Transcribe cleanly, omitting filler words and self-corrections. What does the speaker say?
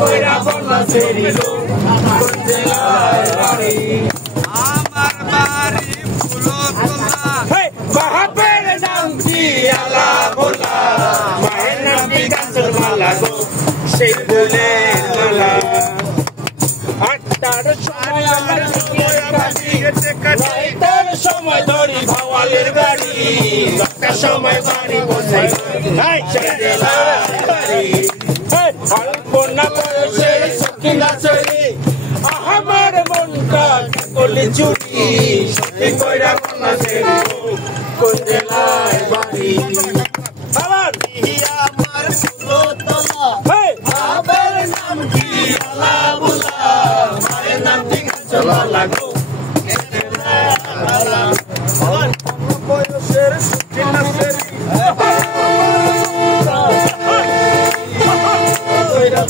কইরা বন্যা সেরিলো কোন জেলায় বাড়ি আমার বাড়ি ফুলতলা বাহাপের নাম কি আলা বোলা মায়ের নাম কি গাছের মালা গো সেই বলে মালা আটটার সময় আমার নয়টার সময় ধরি ভাওয়ালের গাড়ি 10টার সময় বাড়ি বসাই অল্প না বয়সের সখিনা চলি আমার মনটা করলে চুরি সত্যি কইরা বন্যা সেরি কোন জেলায় বাড়ি আবার আমার ফুলতলা বাবার নাম কি আলা বুলা মায়ের নাম কি গাছের মালা গো বয়সের সখিনা সেরি কইরা